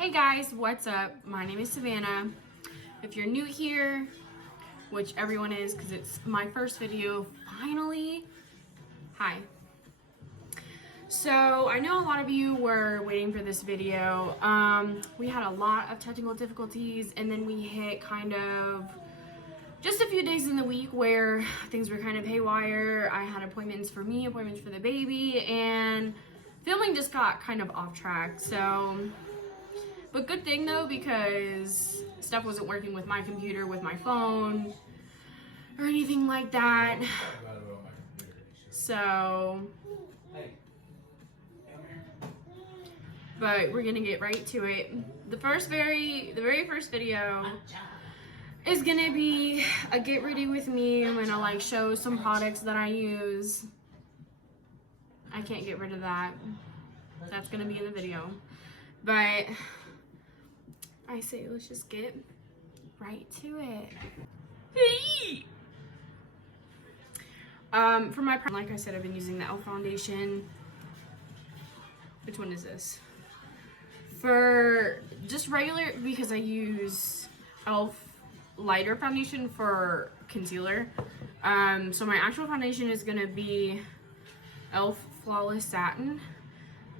Hey guys, what's up? My name is Savannah. If you're new here, which everyone is because it's my first video, finally, hi. So I know a lot of you were waiting for this video. We had a lot of technical difficulties and then we hit kind of just a few days in the week where things were kind of haywire. I had appointments for me, appointments for the baby, and filming just got kind of off track. But good thing though, because stuff wasn't working with my computer, with my phone, or anything like that. But we're gonna get right to it. The very first video is gonna be a get ready with me. I'm gonna like show some products that I use. I can't get rid of that. That's gonna be in the video. But I say let's just get right to it. Hey! For my, like I said, I've been using the e.l.f. foundation. Which one is this? For just regular, because I use e.l.f. lighter foundation for concealer. So my actual foundation is gonna be e.l.f. Flawless Satin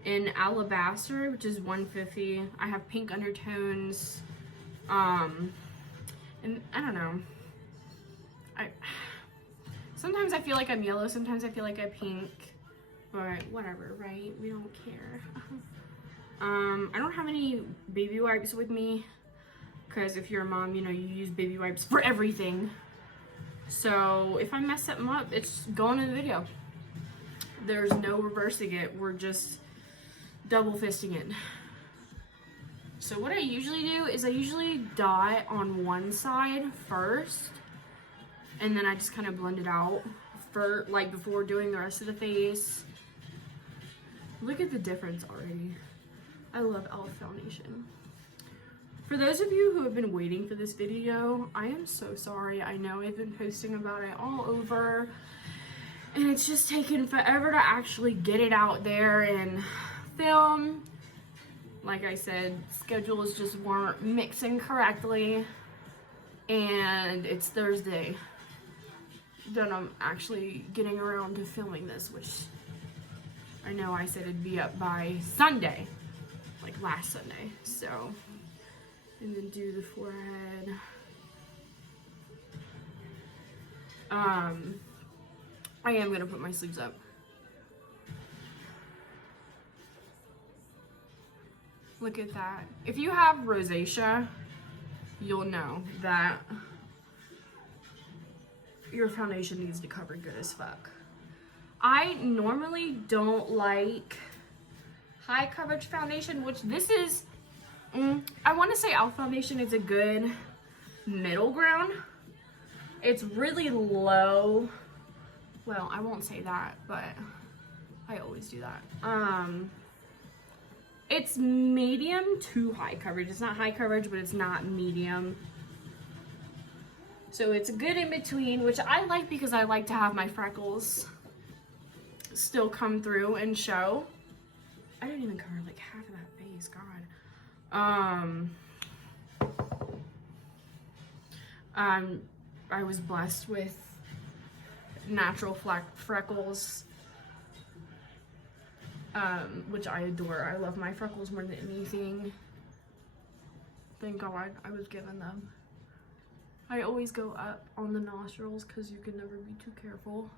in Alabaster, which is $150. I have pink undertones, and I don't know. Sometimes I feel like I'm yellow, sometimes I feel like I'm pink, but whatever, right? We don't care. I don't have any baby wipes with me, because if you're a mom, you know, you use baby wipes for everything. So if I mess something up, it's going in the video. There's no reversing it. We're just double fisting it. So what I usually do is I usually dot on one side first, and then I just kind of blend it out for like before doing the rest of the face. Look at the difference already. I love e.l.f. foundation. For those of you who have been waiting for this video, I am so sorry. I know I've been posting about it all over, and it's just taken forever to actually get it out there and film. Like I said, schedules just weren't mixing correctly, and it's Thursday that I'm actually getting around to filming this, which I know I said it'd be up by Sunday, like last Sunday. So, and then do the forehead. I am gonna put my sleeves up. Look at that. If you have rosacea, you'll know that your foundation needs to cover good as fuck. I normally don't like high coverage foundation, which this is, I want to say e.l.f. foundation is a good middle ground. It's really low. Well, I won't say that, but I always do that. It's medium to high coverage. It's not high coverage, but it's not medium. So it's a good in between, which I like because I like to have my freckles still come through and show. I didn't even cover like half of that face, God. I was blessed with natural freckles, which I adore. I love my freckles more than anything. Thank God I was given them. I always go up on the nostrils because you can never be too careful.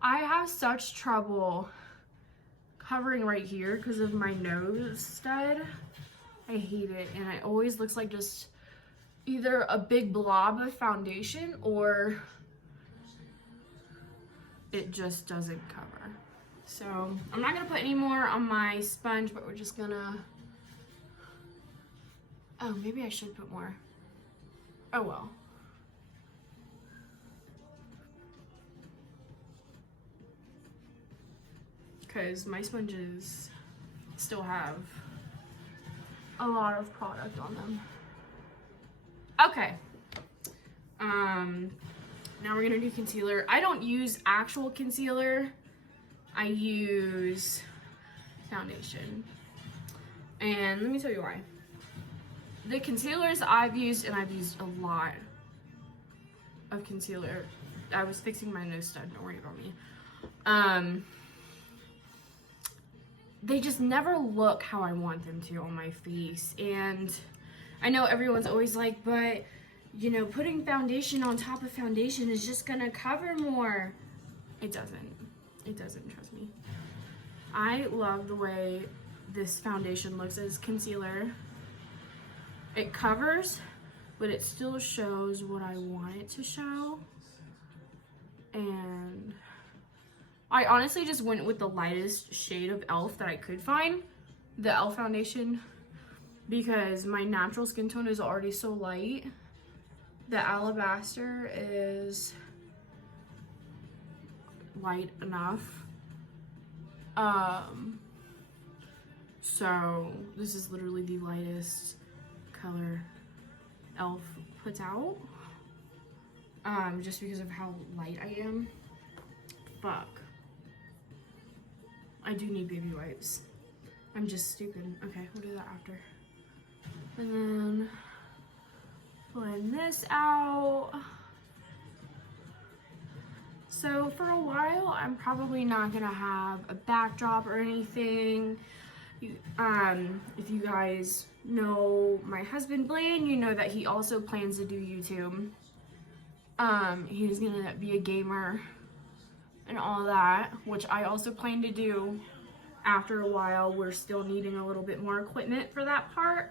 I have such trouble covering right here because of my nose stud. I hate it, and it always looks like just either a big blob of foundation or it just doesn't cover. So I'm not gonna put any more on my sponge, but we're just gonna, oh, maybe I should put more. Oh well. Because my sponges still have a lot of product on them. Okay. Now we're gonna do concealer. I don't use actual concealer. I use foundation. And let me tell you why. the concealers I've used, and I've used a lot of concealer. I was fixing my nose stud, don't worry about me. They just never look how I want them to on my face. And I know everyone's always like, but you know, putting foundation on top of foundation is just gonna cover more. It doesn't. It doesn't, trust me. I love the way this foundation looks as concealer. It covers, but it still shows what I want it to show. And I honestly just went with the lightest shade of e.l.f. that I could find, the e.l.f. foundation, because my natural skin tone is already so light. The Alabaster is light enough. So this is literally the lightest color e.l.f. puts out. Just because of how light I am. Fuck. I do need baby wipes. I'm just stupid. Okay, we'll do that after. And then blend this out. So for a while, I'm probably not gonna have a backdrop or anything. If you guys know my husband Blaine, you know that he also plans to do YouTube. He's gonna be a gamer and all that, which I also plan to do after a while. We're still needing a little bit more equipment for that part.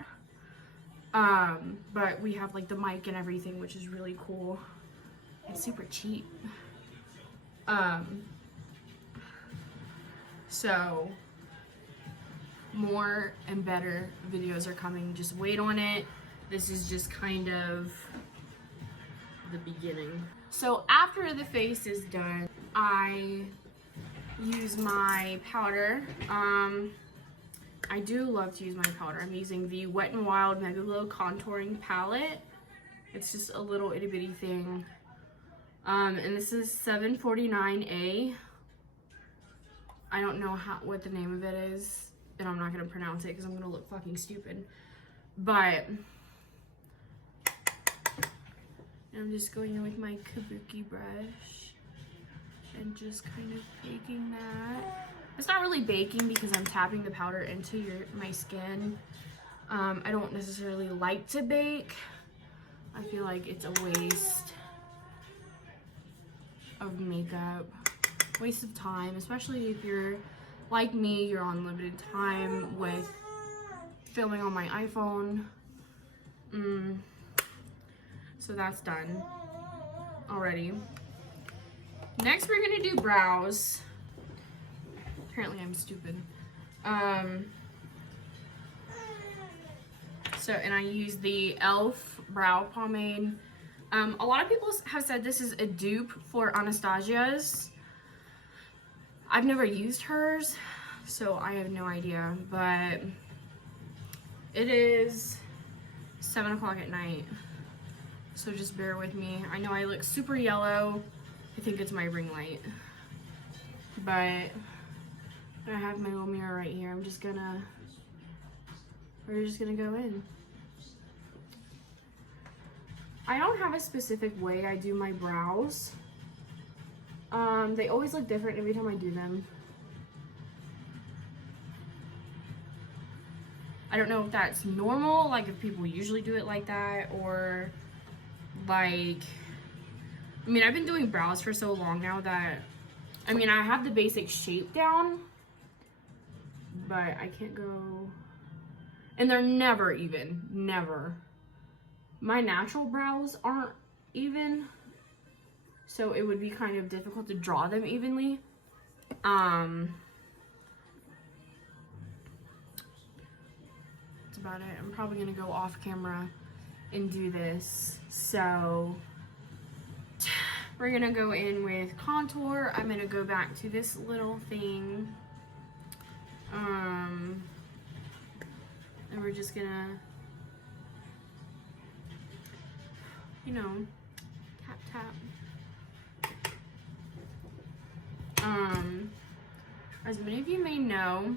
But we have like the mic and everything, which is really cool. It's super cheap. So more and better videos are coming. Just wait on it. This is just kind of the beginning. So after the face is done, I use my powder. I do love to use my powder. I'm using the Wet n Wild Mega Glow Contouring Palette. It's just a little itty bitty thing. And this is 749A. I don't know what the name of it is, and I'm not gonna pronounce it because I'm gonna look fucking stupid. But I'm just going in with my kabuki brush and just kind of baking that. It's not really baking because I'm tapping the powder into my skin. I don't necessarily like to bake. I feel like it's a waste of makeup, waste of time, especially if you're like me, you're on limited time with filming on my iPhone. So that's done already. Next we're gonna do brows. Apparently I'm stupid. And I use the e.l.f. brow pomade. A lot of people have said this is a dupe for Anastasia's. I've never used hers, so I have no idea, but it is 7 o'clock at night, so just bear with me. I know I look super yellow. I think it's my ring light, but I have my little mirror right here. We're just gonna go in. I don't have a specific way I do my brows. They always look different every time I do them. I don't know if that's normal, like if people usually do it like that, or like, I mean, I've been doing brows for so long now that, I mean, I have the basic shape down, but I can't go, and they're never even, never. My natural brows aren't even, so it would be kind of difficult to draw them evenly. That's about it. I'm probably gonna go off camera and do this. So we're gonna go in with contour. I'm gonna go back to this little thing. And we're just gonna, you know, tap tap. As many of you may know,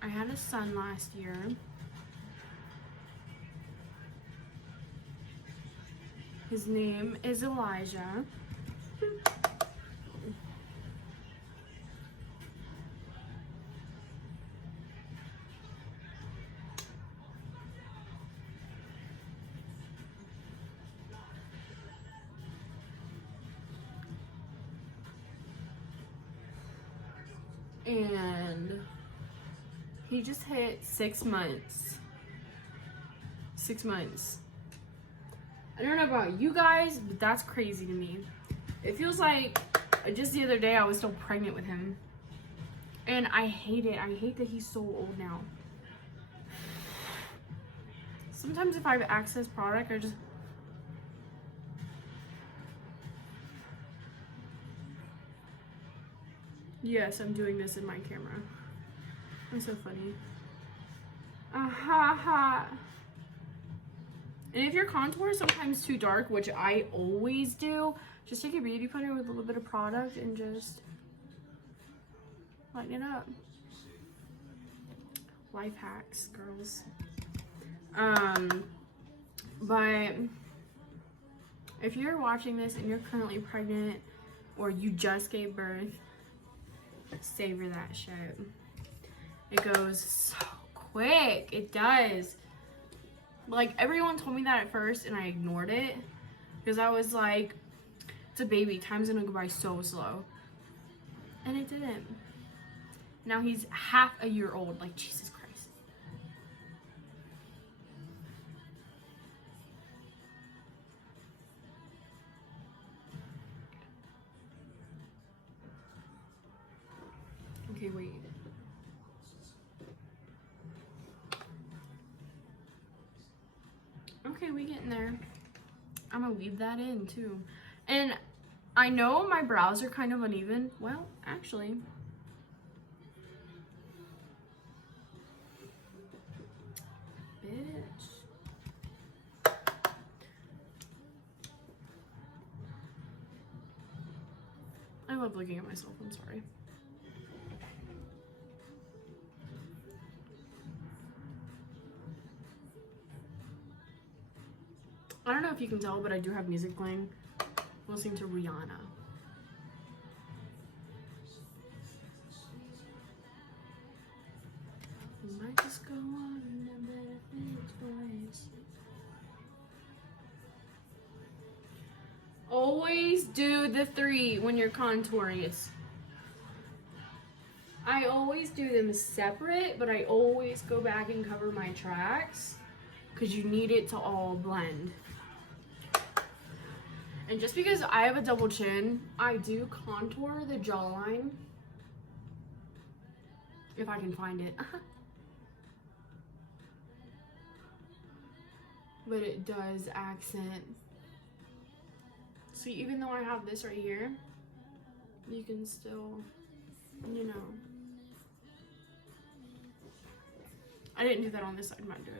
I had a son last year, His name is Elijah. And he just hit 6 months. 6 months. I don't know about you guys, but that's crazy to me. It feels like just the other day I was still pregnant with him. And I hate it. I hate that he's so old now. Sometimes if I have access product, I just... Yes, I'm doing this in my camera. I'm so funny. Ha. And if your contour is sometimes too dark, which I always do, just take a beauty blender with a little bit of product and just lighten it up. Life hacks, girls. But if you're watching this and you're currently pregnant or you just gave birth, savor that shit. It goes so quick. It does. Like, everyone told me that at first and I ignored it because I was like, it's a baby, time's gonna go by so slow. And it didn't. Now he's half a year old. Like, Jesus Christ. Okay, wait. Okay, we getting there. I'm gonna leave that in too. And I know my brows are kind of uneven. Well, actually. Bitch. I love looking at myself, I'm sorry. I don't know if you can tell, but I do have music playing. I'm listening to Rihanna. We might just go on and better things twice. Always do the 3 when you're contouring. I always do them separate, but I always go back and cover my tracks because you need it to all blend. And just because I have a double chin, I do contour the jawline. If I can find it. But it does accent. So even though I have this right here, you can still, you know. I didn't do that on this side, I might do it.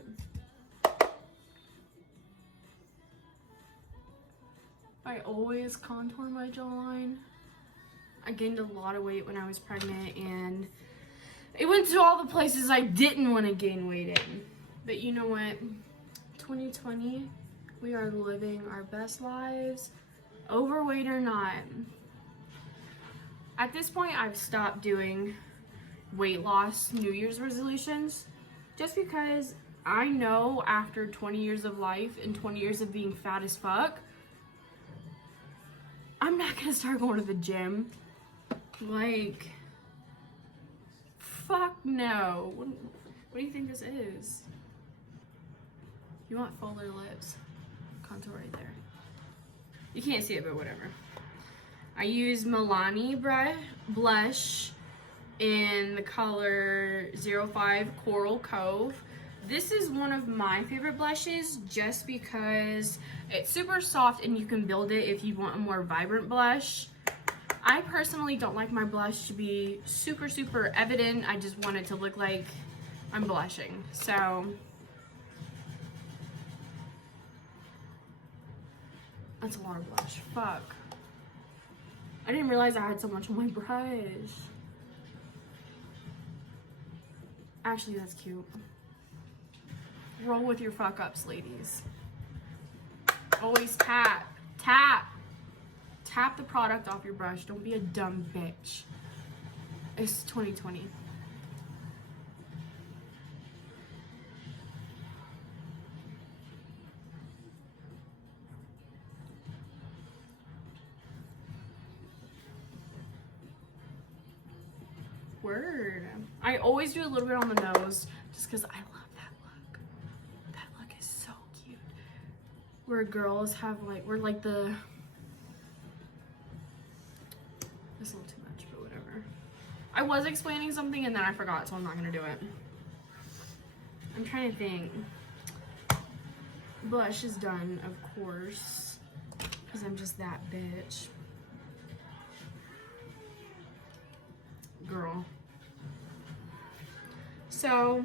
I always contour my jawline. I gained a lot of weight when I was pregnant and it went to all the places I didn't want to gain weight in. But you know what? 2020, we are living our best lives, overweight or not. At this point, I've stopped doing weight loss New Year's resolutions just because I know after 20 years of life and 20 years of being fat as fuck, I'm not gonna start going to the gym. Like, fuck no. What do you think this is? You want fuller lips? Contour right there. You can't see it, but whatever. I use Milani blush in the color 05 Coral Cove. This is one of my favorite blushes just because it's super soft and you can build it if you want a more vibrant blush. I personally don't like my blush to be super, super evident. I just want it to look like I'm blushing. So that's a lot of blush. Fuck. I didn't realize I had so much on my brush. Actually, that's cute. Roll with your fuck ups, ladies. Always tap, tap. Tap the product off your brush. Don't be a dumb bitch. It's 2020. Word. I always do a little bit on the nose just because I love that look. That look is so cute. Where girls have like, we're like the, it's a little too much, but whatever. I was explaining something and then I forgot, so I'm not gonna do it. I'm trying to think. Blush is done, of course, because I'm just that bitch. Girl. So,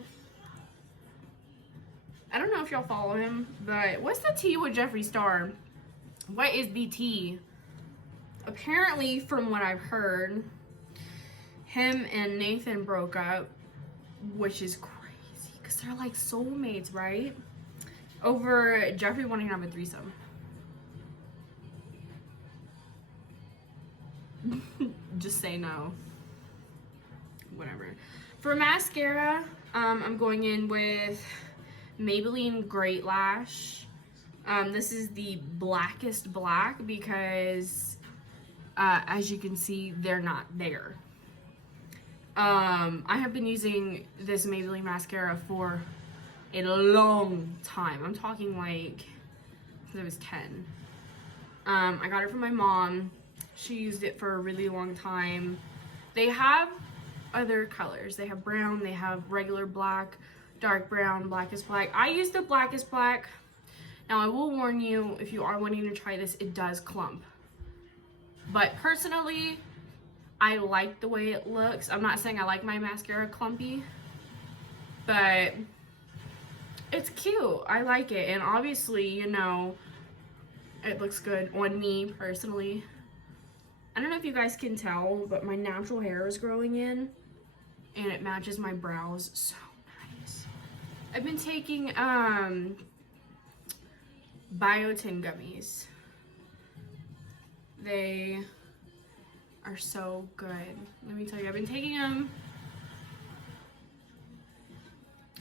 I don't know if y'all follow him, but what's the tea with Jeffree Star? What is the tea? Apparently, from what I've heard, him and Nathan broke up, which is crazy because they're like soulmates, right? Over Jeffree wanting to have a threesome. Just say no. Whatever. For mascara, I'm going in with Maybelline Great Lash. This is the blackest black because, as you can see, they're not there. I have been using this Maybelline mascara for a long time. I'm talking like since I was 10. I got it from my mom. She used it for a really long time. They have other colors. They have brown, they have regular black, dark brown, blackest black. I use the blackest black. Now I will warn you, if you are wanting to try this, it does clump. But personally, I like the way it looks. I'm not saying I like my mascara clumpy, but it's cute. I like it. And obviously, you know, it looks good on me personally. I don't know if you guys can tell, but my natural hair is growing in and it matches my brows so nice. I've been taking biotin gummies. They are so good. Let me tell you, I've been taking them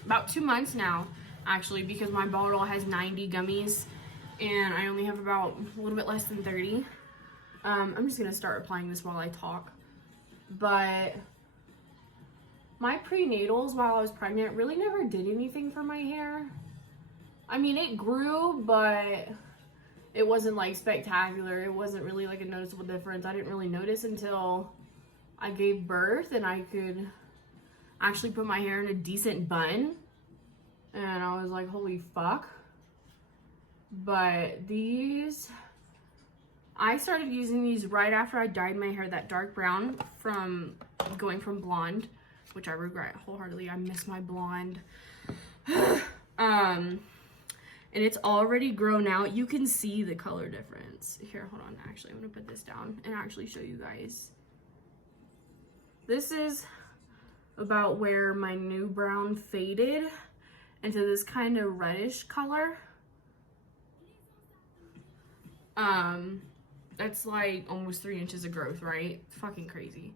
about 2 months now, actually, because my bottle has 90 gummies and I only have about a little bit less than 30. I'm just gonna start applying this while I talk. But my prenatals while I was pregnant really never did anything for my hair. I mean, it grew, but it wasn't like spectacular. It wasn't really like a noticeable difference. I didn't really notice until I gave birth and I could actually put my hair in a decent bun. And I was like, holy fuck. But these, I started using these right after I dyed my hair that dark brown from going from blonde, which I regret wholeheartedly. I miss my blonde. And it's already grown out. You can see the color difference. Here, hold on. Actually, I'm gonna put this down and actually show you guys. This is about where my new brown faded into this kind of reddish color. That's like almost 3 inches of growth, right? It's fucking crazy.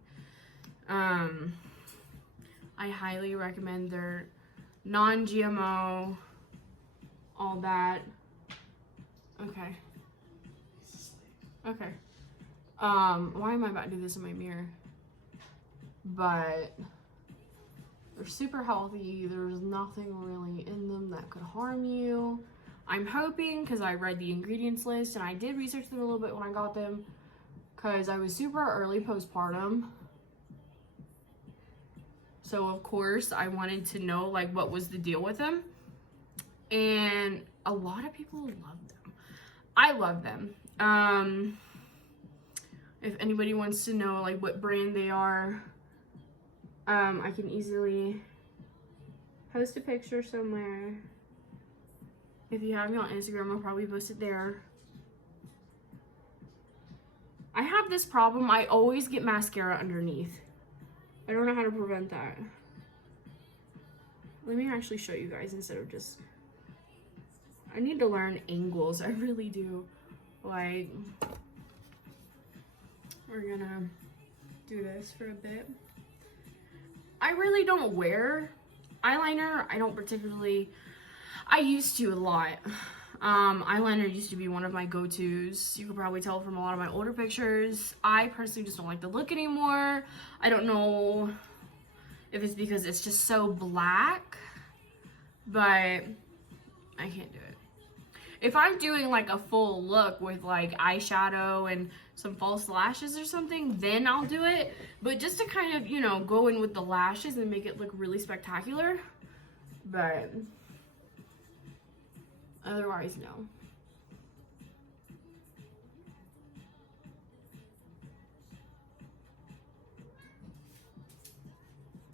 I highly recommend their non-GMO, all that. Okay. Okay. Why am I about to do this in my mirror? But they're super healthy. There's nothing really in them that could harm you. I'm hoping, because I read the ingredients list and I did research them a little bit when I got them, because I was super early postpartum. So of course I wanted to know like what was the deal with them. And a lot of people love them. I love them. If anybody wants to know like what brand they are, I can easily post a picture somewhere. If you have me on Instagram, I'll probably post it there. I have this problem. I always get mascara underneath. I don't know how to prevent that. Let me actually show you guys instead of just... I need to learn angles. I really do. Like, we're gonna do this for a bit. I really don't wear eyeliner. I don't particularly, I used to a lot. Eyeliner used to be one of my go-tos. You could probably tell from a lot of my older pictures. I personally just don't like the look anymore. I don't know if it's because it's just so black, but I can't do it. If I'm doing like a full look with like eyeshadow and some false lashes or something, then I'll do it. But just to kind of, you know, go in with the lashes and make it look really spectacular. But otherwise, no.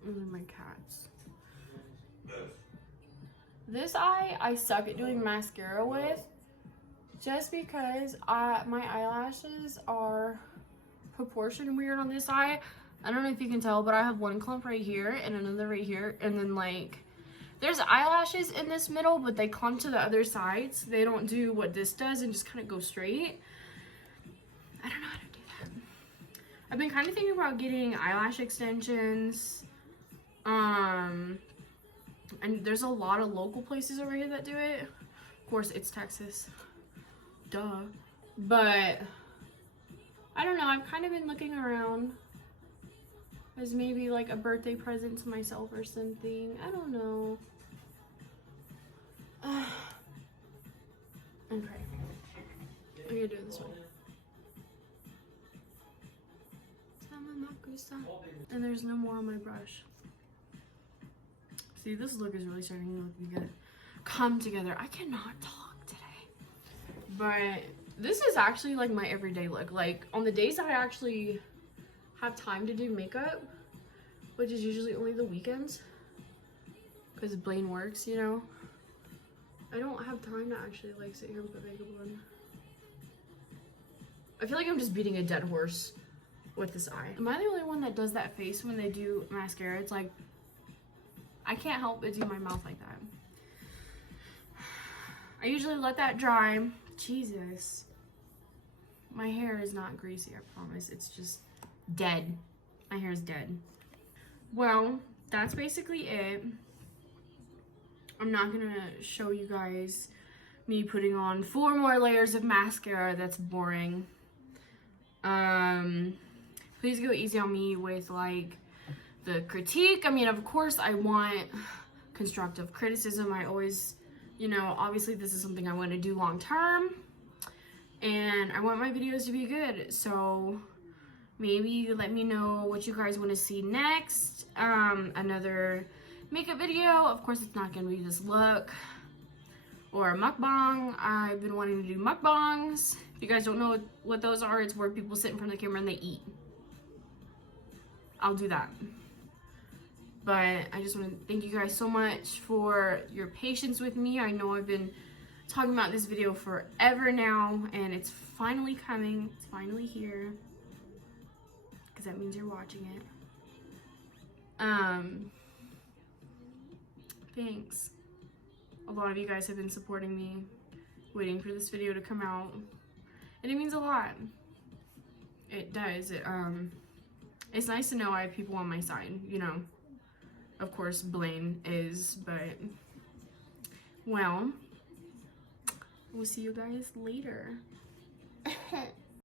And then my cats. This eye, I suck at doing mascara with, just because my eyelashes are proportioned weird on this eye. I don't know if you can tell, but I have one clump right here and another right here, and then like there's eyelashes in this middle, but they clump to the other sides. They don't do what this does and just kind of go straight. I don't know how to do that. I've been kind of thinking about getting eyelash extensions. And there's a lot of local places over here that do it. Of course, it's Texas. Duh. But I don't know. I've kind of been looking around as maybe like a birthday present to myself or something. I don't know. Okay. I'm gonna do it this way. And there's no more on my brush. See, this look is really starting to come together. I cannot talk today. But this is actually like my everyday look. Like on the days that I actually have time to do makeup, which is usually only the weekends, because Blaine works, you know. I don't have time to actually like sit here and put makeup on. I feel like I'm just beating a dead horse with this eye. Am I the only one that does that face when they do mascara? It's like, I can't help but do my mouth like that. I usually let that dry. Jesus. My hair is not greasy, I promise. It's just dead. My hair is dead. Well, that's basically it. I'm not gonna show you guys me putting on 4 more layers of mascara. That's boring. Please go easy on me with like the critique. I mean, of course I want constructive criticism. I always, you know, obviously this is something I want to do long term, and I want my videos to be good. So maybe let me know what you guys want to see next. Another makeup video. Of course, it's not going to be this look or a mukbang. I've been wanting to do mukbangs. If you guys don't know what those are, it's where people sit in front of the camera and they eat. I'll do that. But I just want to thank you guys so much for your patience with me. I know I've been talking about this video forever now, and it's finally coming. It's finally here, because that means you're watching it. Thanks. A lot of you guys have been supporting me, waiting for this video to come out, and it means a lot. It does. It's nice to know I have people on my side, you know. Of course, Blaine is, but, well, we'll see you guys later.